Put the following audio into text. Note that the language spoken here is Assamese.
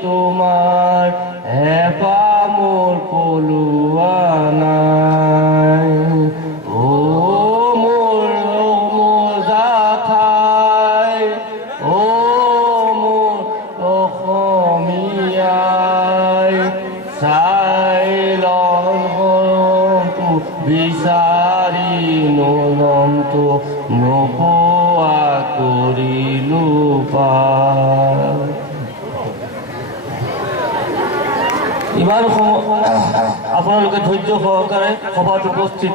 তোমাৰ হেপা মোৰ পলুয়া নাই ও মোৰ জাঠাই ও মোৰ অসমীয়াই চাইলনটো বিচাৰি নলমটো নোপোৱা কৰিলো পাৰ। ইমান আপোনালোকে ধৈৰ্য সহকাৰে সভাত উপস্থিত